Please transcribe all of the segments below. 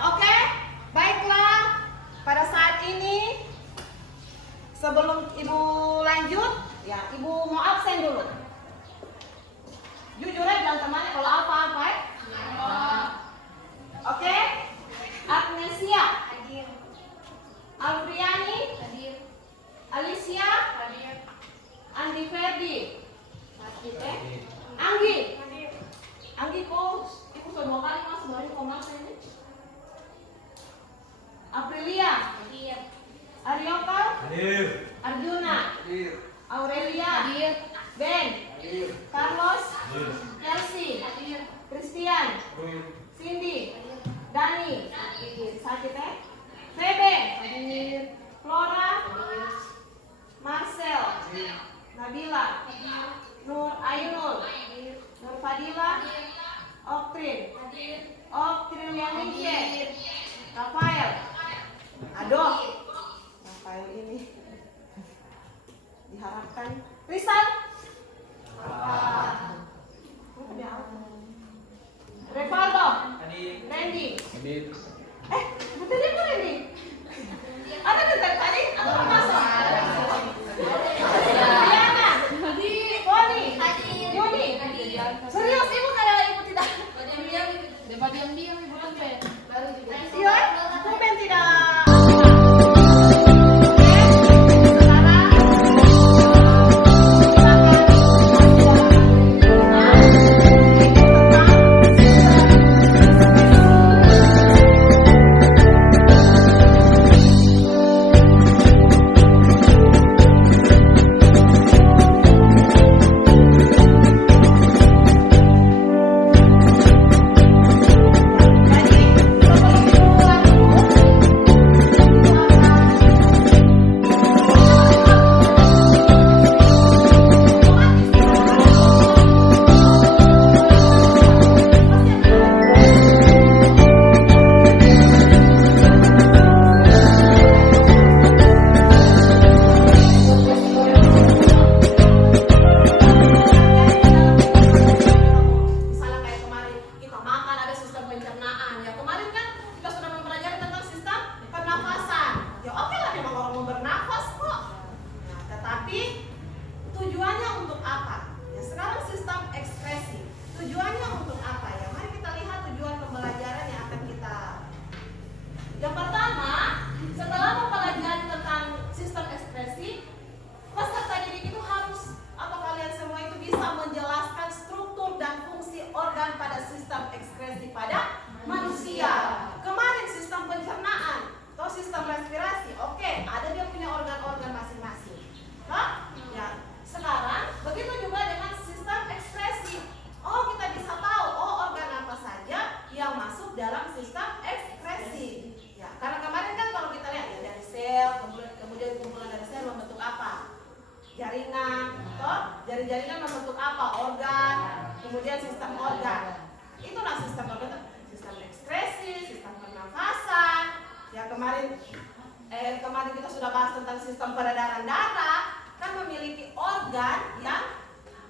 Oke, baiklah. Pada saat ini sebelum Ibu lanjut, ya Ibu mau absen dulu. Jujur aja bilang temannya kalau apa-apa ya. Oke, Agnesia hadir, Alfriani hadir, Alicia hadir, Andi Ferdi hadir, Anggi hadir. Anggi kok Ibu sudah 2 kali mas baru kok mas ini. Aprilia hadir, Aryoka hadir, Arjuna hadir, Aurelia hadir, Ben hadir, Carlos hadir, Chelsea hadir, Christian hadir, Cindy hadir, Dani hadir, sakit Febe hadir, Flora hadir, Marcel hadir, Nabila hadir, Nur Ainul hadir, Nur Fadila hadir, Oktrin hadir, Oktrin Yanike hadir, Rafael. Aduh, Rafael ini diharapkan Rizal Revaldo Randy betul dia kok Randy? Ada bentar tadi? Aku mau masuk Diana Poni Yuni serius ibu kalau ibu tidak diam-diam ibu kan baru juga iya, aku ben tidak jaringan membentuk apa? Organ, kemudian sistem organ. Itulah sistem organ, sistem ekskresi, sistem pernafasan. Ya kemarin kita sudah bahas tentang sistem peredaran darah, kan memiliki organ yang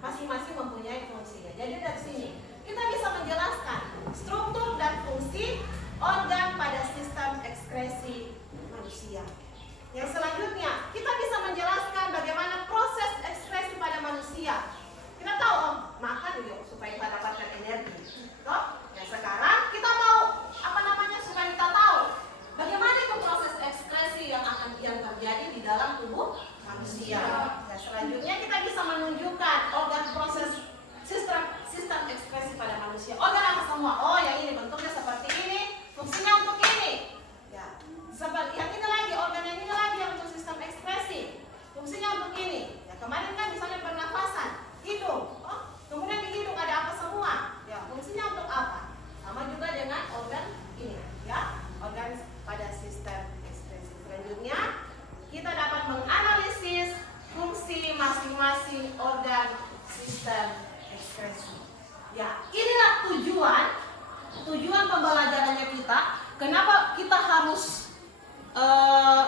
masing-masing mempunyai fungsinya. Jadi dari sini kita bisa menjelaskan struktur dan fungsi organ pada sistem ekskresi manusia. Yang selanjutnya, kita bisa menjelaskan bagaimana proses ekskresi pada manusia. Kita tahu makan yuk supaya kita dapatkan energi. Toh? Yang sekarang kita mau supaya kita tahu bagaimana itu proses ekskresi yang terjadi di dalam tubuh manusia. Dan selanjutnya kita bisa menunjukkan organ proses sistem ekskresi pada manusia. Organ apa semua? Oh, yang ini bentuknya seperti ini, fungsinya untuk ini. Ya, seperti yang ini lagi, organ yang ini lagi yang untuk sistem ekspresi, fungsinya untuk ini. Ya, kemarin kan misalnya pernafasan, hidung. Oh, kemudian di hidung ada apa semua? Ya, fungsinya untuk apa? Sama juga dengan organ ini, ya, organ pada sistem ekspresi. Selanjutnya, kita dapat menganalisis fungsi masing-masing organ sistem ekspresi. Ya, inilah tujuan pembelajarannya kita. Kenapa kita harus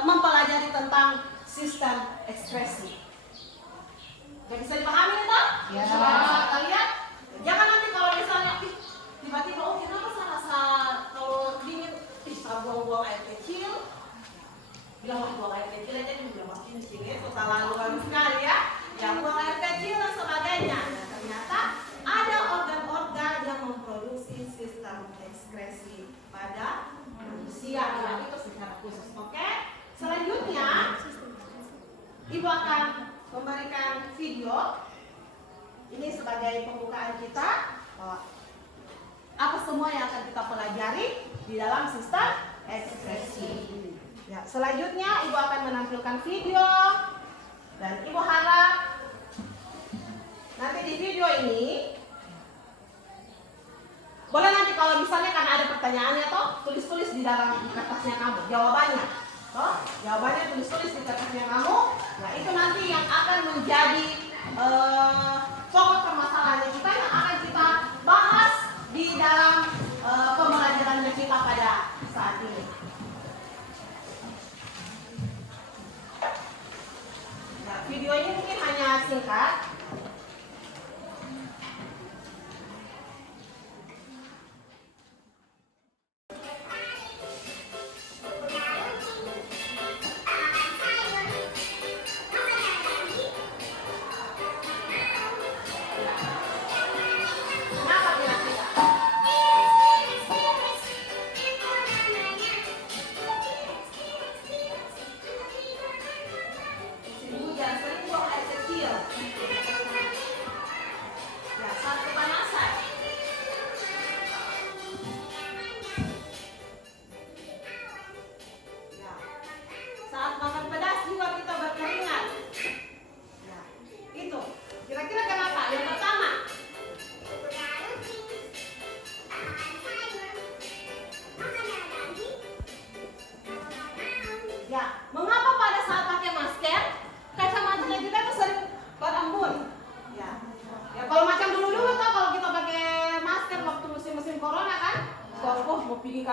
mempelajari tentang sistem ekspresi? Jadi bisa dipahami itu? Ya. Kita lihat. Jangan nanti kalau misalnya tiba-tiba, oh kenapa saya rasa kalau dingin, buang-buang air kecil, bilang buang air kecil aja nih udah makin sini, keterlaluan sekali ya. Ya buang air kecil dan sebagainya. Nah, ternyata ada organ-organ yang memproduksi sistem ekskresi pada manusia. Ya, itu secara khusus. Oke. Selanjutnya, Ibu akan memberikan video ini sebagai pembukaan kita. Apa semua yang akan kita pelajari di dalam sistem ekskresi. Ya, selanjutnya Ibu akan menampilkan video dan Ibu harap nanti di video ini boleh nanti kalau misalnya karena ada pertanyaannya toh tulis-tulis di dalam kertasnya kamu jawabannya. Toh, jawabannya tulis-tulis di kertasnya kamu. Nah, itu nanti yang akan menjadi pokok permasalahan kita yang akan kita bahas di dalam pembelajaran kita pada saat ini. Nah, video ini mungkin hanya singkat.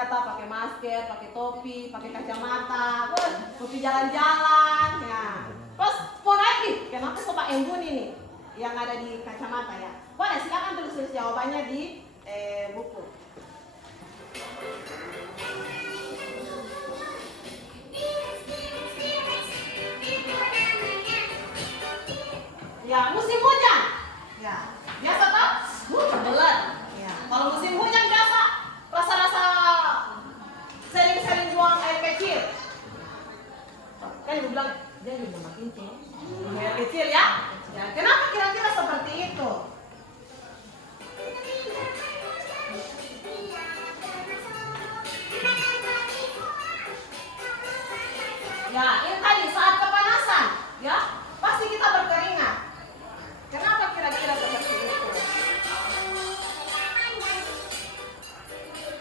Pakai masker, pakai topi, pakai kacamata, topi jalan-jalan, ya. Terus lagi, kenapa sopak embun ini yang ada di kacamata ya? Boleh silakan tulis jawabannya di buku. Ya, musim hujan. Ya, biasa toh? Belet. Ya, kalau musim hujan biasa rasa-rasa sering-sering buang air kecil. Kan ibu bilang dia juga makin kecil. Air kecil ya? Ya, kenapa kira-kira seperti itu? Ya, ini tadi saat kepanasan, ya pasti kita berkeringat. Kenapa kira-kira seperti itu?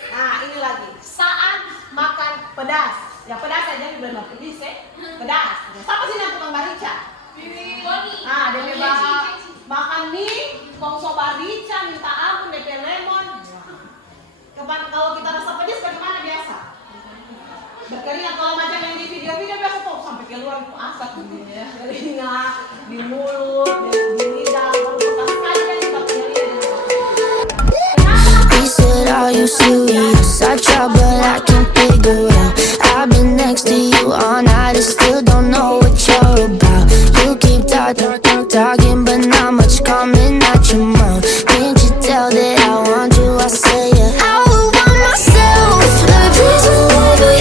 Nah, ini lagi saat makan pedas. Ya pedas aja di benar pedis ya. Pedas. Siapa sih yang tukang barica? Nah, DP makan mie, bongso barica, minta ampun DP lemon. Kalau kita rasa pedas bagaimana biasa? Berkeringat. Kalau macam yang di video-video biasa tuh sampai keluar asap begini ya. Keringat di mulut, di lidah, baru bekas sekali kan kita punya lidah. All you serious, I try but I can't figure out. I've been next to you all night and still don't know what you're about. You keep talking but not much coming out your mouth. Can't you tell that I want you? I say it. I would want myself. Let me please don't love me.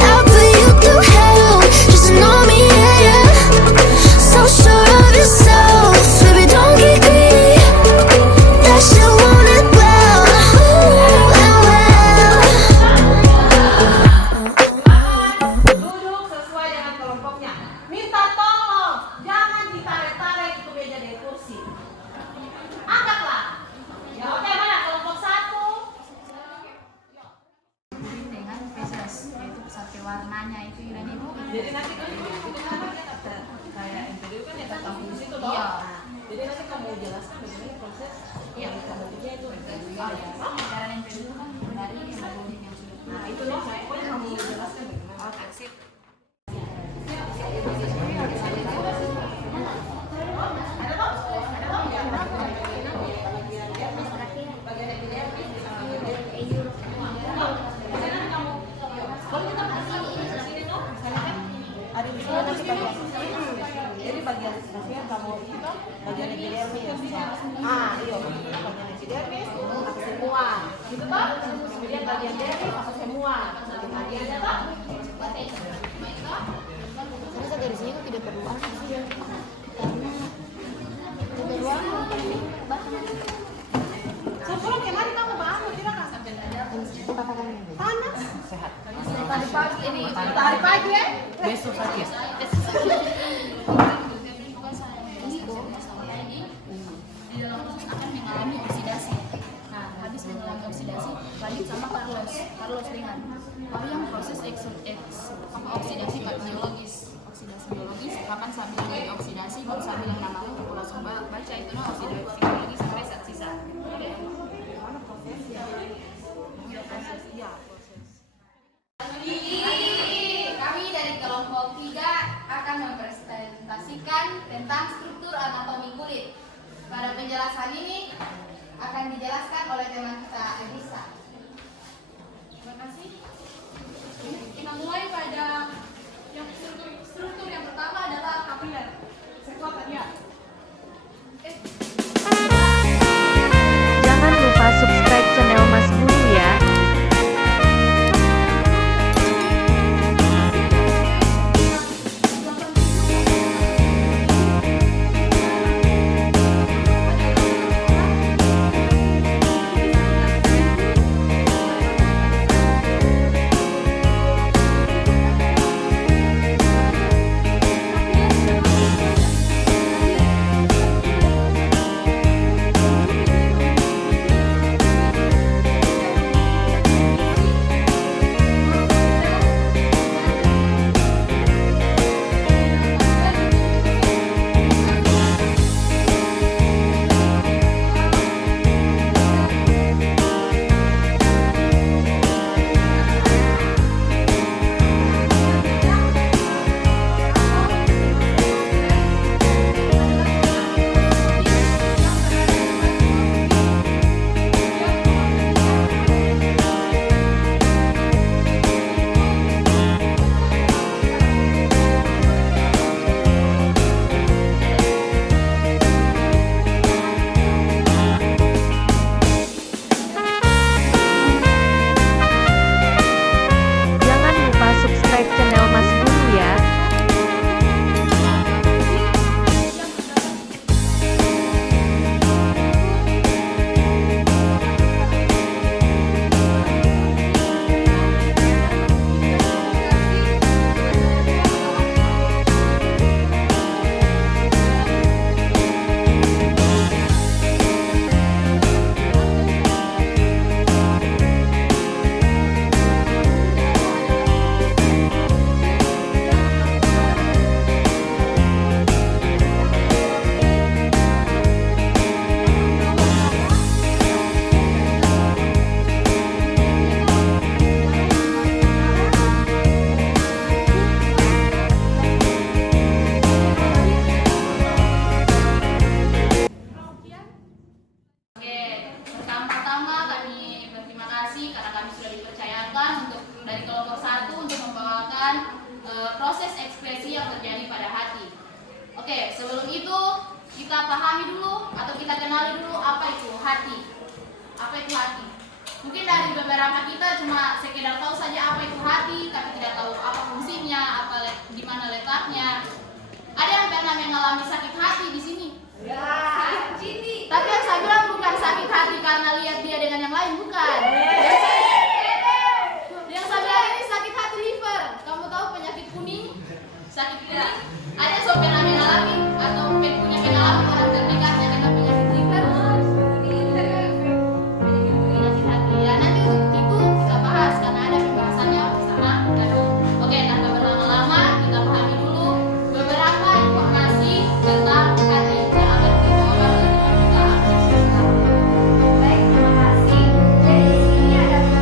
I'll put you through hell. Just know me, yeah, yeah. So sure of yourself. Baby, don't get greedy. That shit want it well. Duduk sesuai dengan kelompoknya. Minta tolong, jangan ditarik-tarik itu meja dari kursi. Angkatlah. Ya oke, mana kelompok 1? Dengan spesies yaitu pesawat warnanya itu Iran ibu. Jadi nanti kan itu kan kayak MPDU kan ya tertampung di situ toh. Iya. Jadi nanti kamu jelaskan bagaimana proses yang kamu bikin itu MPDU ya. Cara MPDU kan dari hemoglobin yang sudah. Nah itu loh, pokoknya kamu jelaskan bagaimana. Oke, sip. Ada toh? Ada toh? Ya. Bagian epidermis, bagian kamu sehat. Tadi pagi ini, tadi pagi ya? Besok sakit. Di dalam proses akan mengalami oksidasi. Nah, habis mengalami oksidasi, lanjut sama Carlos ringan. Lalu yang proses oksidasi biologis. Oksidasi biologis, kapan saya bilang dari oksidasi, baru saya bilang namanya, aku langsung baca itu oksidasi biologis sampai zat sisa. Mana prosesnya? Ya, proses. Kami dari kelompok 3 akan mempresentasikan tentang struktur anatomi kulit. Pada penjelasan ini akan dijelaskan oleh teman kita Elisa. Terima kasih. Kita mulai pada yang struktur yang pertama adalah kapiler. Sekuatan ya. Jangan lupa subscribe channel Mas Guru ya. Jangan lupa subscribe channel Mas Guru ya. Oke, pertama-tama kami berterima kasih karena kami sudah dipercayakan untuk dari kelompok 1 untuk membawakan proses ekspresi yang terjadi pada hati. Oke, sebelum itu kita pahami dulu atau kita kenali dulu apa itu hati. Apa itu hati? Mungkin dari beberapa kita cuma sekedar tahu saja apa itu hati, tapi tidak tahu apa fungsinya, di mana letaknya. Ada yang pernah mengalami sakit hati di sini? Tapi yang saya bilang bukan sakit hati karena lihat dia dengan yang lain, bukan. Yang saya bilang ini sakit hati liver. Kamu tahu penyakit kuning? Sakit kuning. Ada yang so pernah mengalami atau punya pengalaman orang terdekatnya dengan penyakit liver? Penyakit hati. Ya nanti untuk itu kita bahas karena ada pembahasannya bersama Kado. Oke, tanpa berlama-lama kita pahami dulu beberapa informasi tentang hati. Jangan kita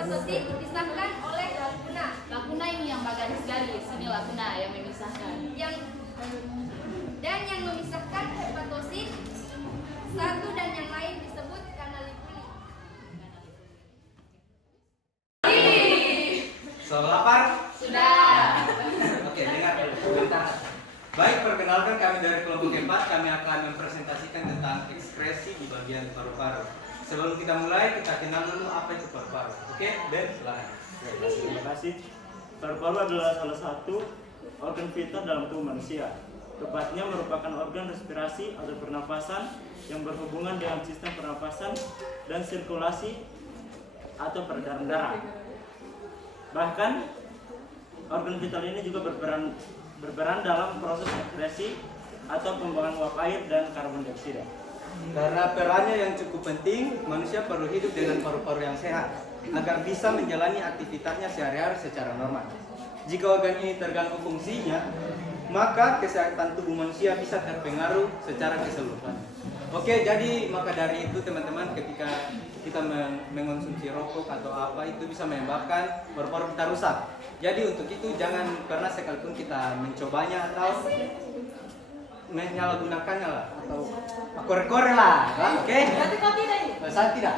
hepatosit dipisahkan oleh lakuna. Lakuna ini yang garis-garis, ini lakuna yang memisahkan. Dan yang memisahkan hepatosit satu dan yang lain disebut kanalikuli. Sudah lapar? Sudah. Oke, dengar dulu. Bentar. Baik, perkenalkan kami dari kelompok 4. Kami akan mempresentasikan tentang ekskresi di bagian paru-paru. Sebelum kita mulai, kita kenal dulu apa itu paru-paru. Oke, Ben, silakan. Terima kasih. Paru-paru adalah salah satu organ vital dalam tubuh manusia. Tepatnya merupakan organ respirasi atau pernapasan yang berhubungan dengan sistem pernapasan dan sirkulasi atau peredaran darah. Bahkan organ vital ini juga berperan dalam proses ekskresi atau pembuangan uap air dan karbon dioksida. Karena perannya yang cukup penting, manusia perlu hidup dengan paru-paru yang sehat agar bisa menjalani aktivitasnya sehari-hari secara normal. Jika organ ini terganggu fungsinya, maka kesehatan tubuh manusia bisa terpengaruh secara keseluruhan. Oke, jadi maka dari itu teman-teman, ketika kita mengonsumsi rokok atau apa, itu bisa menyebabkan paru-paru kita rusak. Jadi untuk itu jangan pernah sekalipun kita mencobanya atau menyalahgunakannya lah, atau korek-korek lah, oke? Berarti kau tidak ini? Saya tidak.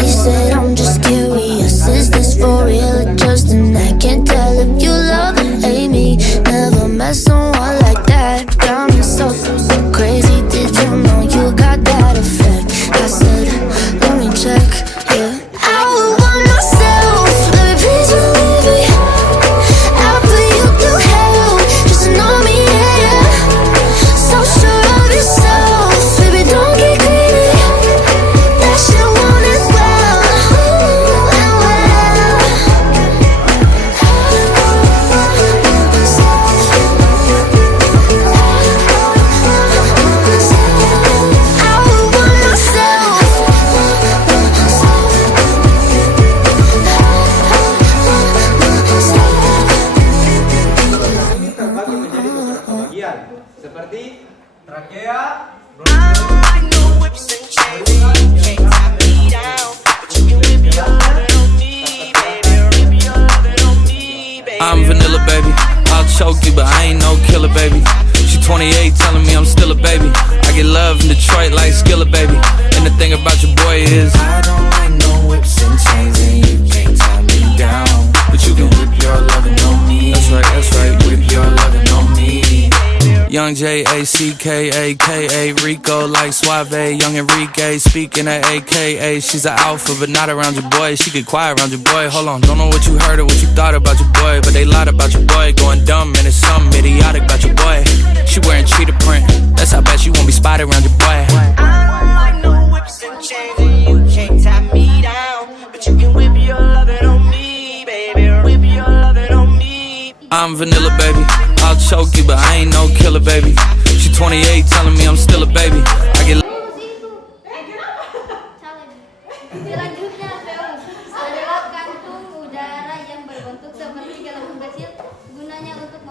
He said, I'm just curious, is this for real or just an act? Can't tell if you love or hate me. Never met someone like that. Got me so crazy. Did you know you got that effect? I said, let me check, yeah. I would want myself, let me please believe me. I'll put you through hell, just to know me, yeah. So sure of yourself, baby, don't get greedy. That shit won't end well, and well. I would want myself. Ini terbagi menjadi beberapa bagian, seperti trakea, I'm vanilla, baby. I'll choke you, but I ain't no killer, baby. She 28, telling me I'm still a baby. I get love in Detroit like Skillet, baby. And the thing about your boy is I don't like no whips and chains, and you can't tie me down. But you can whip your lovin' on me. That's right, whip your lovin' on me. Young J-A-C-K-A-K-A, Rico like Suave, young Enrique, speaking at AKA. She's an alpha, but not around your boy. She get quiet around your boy. Hold on, don't know what you heard or what you thought about your boy, but they lied about your boy. Going dumb, and it's something idiotic about your boy. She wearing cheetah print, that's how bad she won't be spotted around your boy. I don't like no whips and chains, and you can't tie me down. But you can whip your lovin' on me, baby. Whip your lovin' on me. I'm vanilla, baby. I'll choke you, but I ain't no killer, baby. She 28, telling me I'm still a baby. I get Selanjutnya alveolus adalah kantung udara yang berbentuk seperti gelembung kecil, gunanya untuk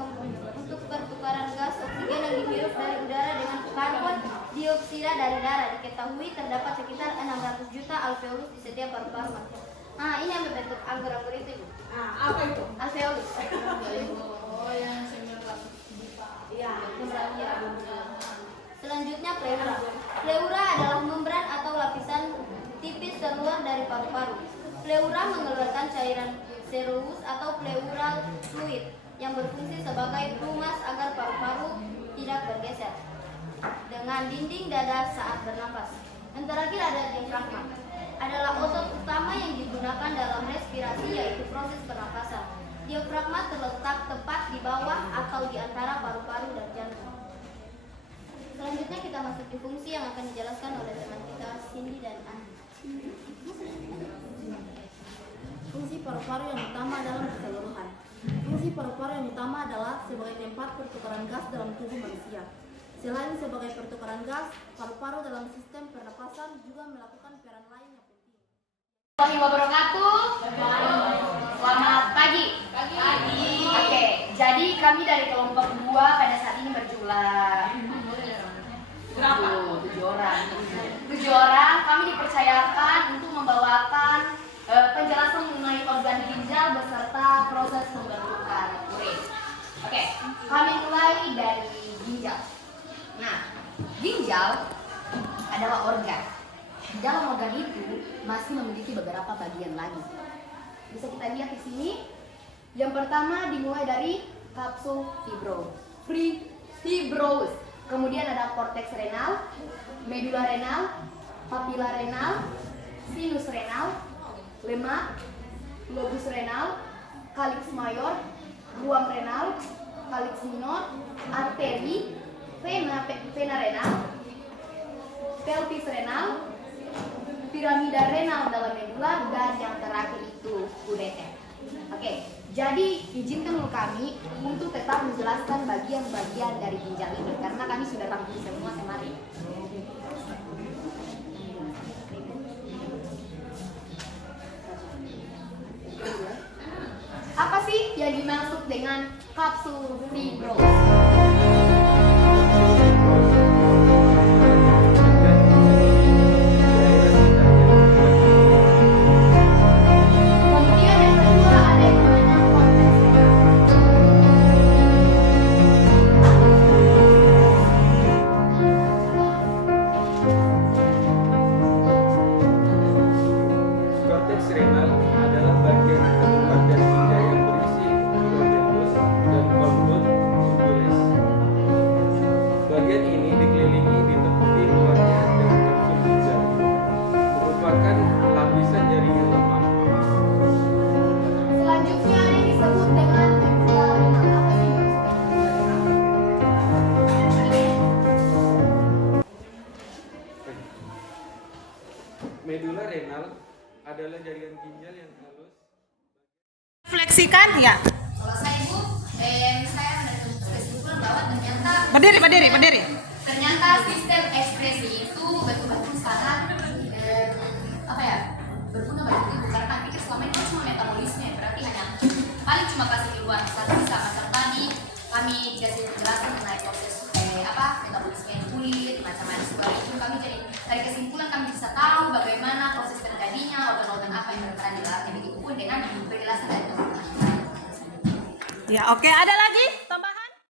pertukaran gas oksigen yang dihirup dari udara dengan karbon dioksida dari darah. Diketahui terdapat sekitar 600 juta alveolus di setiap paru-paru manusia. Nah, ini yang berbentuk anggur-anggur itu, Bu. Nah, apa itu? Alveolus. Oh, yang senior kelas. Iya, selanjutnya pleura. Pleura adalah membran atau lapisan tipis terluar dari paru-paru. Pleura mengeluarkan cairan serous atau pleural fluid yang berfungsi sebagai pelumas agar paru-paru tidak bergeser dengan dinding dada saat bernapas. Yang terakhir ada diafragma. Adalah otot utama yang digunakan dalam respirasi, yaitu proses pernapasan. Diafragma terletak tepat di bawah atau di antara paru-paru dan jantung. Selanjutnya kita masuk di fungsi yang akan dijelaskan oleh teman kita Cindy dan Andi. Fungsi paru-paru yang utama dalam keseluruhan. Fungsi paru-paru yang utama adalah sebagai tempat pertukaran gas dalam tubuh manusia. Selain sebagai pertukaran gas, paru-paru dalam sistem pernapasan juga melakukan peran lain yang penting. Warahmatullahi wabarakatuh. Selamat pagi. Oke, jadi kami dari kelompok 2 pada saat ini berjumlah berapa? 7 orang. 7 orang pembentukan urin. Oke, kami mulai dari ginjal. Nah, ginjal adalah organ. Di dalam organ itu masih memiliki beberapa bagian lagi. Bisa kita lihat di sini. Yang pertama dimulai dari kapsul fibrous. Kemudian ada korteks renal, medula renal, papila renal, sinus renal, lemak, lobus renal, calyx mayor, ruam renal, calyx minor, arteri, vena renal, pelvis renal, piramida renal dalam medula, dan yang terakhir itu ureter. Oke, jadi izinkan dulu kami untuk tetap menjelaskan bagian-bagian dari ginjal ini karena kami sudah rangkum semua kemarin. Apa sih yang dimaksud dengan kapsul fibrous? Kemudian yang kedua ada yang namanya korteks Korteks renal adalah bagian keluar dari ginjal yang berisi glomerulus dan convolutus tubules. Bagian ini dikelilingi ditepuki luarnya dengan kapsul ginjal, merupakan lapisan jaringan lemak. Selanjutnya ada yang disebut dengan medula renal. Apa sih Medula renal adalah jaringan ginjal yang halus. Fleksikan ya. Kalau saya ibu, saya mendapat kesimpulan bahwa ternyata ternyata sistem ekspresi itu betul-betul sangat berguna bagi tubuh karena kami pikir selama ini cuma metabolisme, berarti hanya paling cuma kasih keluar satu bisa macam tadi kami kasih penjelasan mengenai proses metabolisme kulit macam-macam seperti itu. Kami jadi dari kesimpulan kami bisa tahu bagaimana proses terjadinya organ-organ apa yang berperan di dalamnya, begitupun dengan penjelasan dari teman-teman. Ya, oke, ada lagi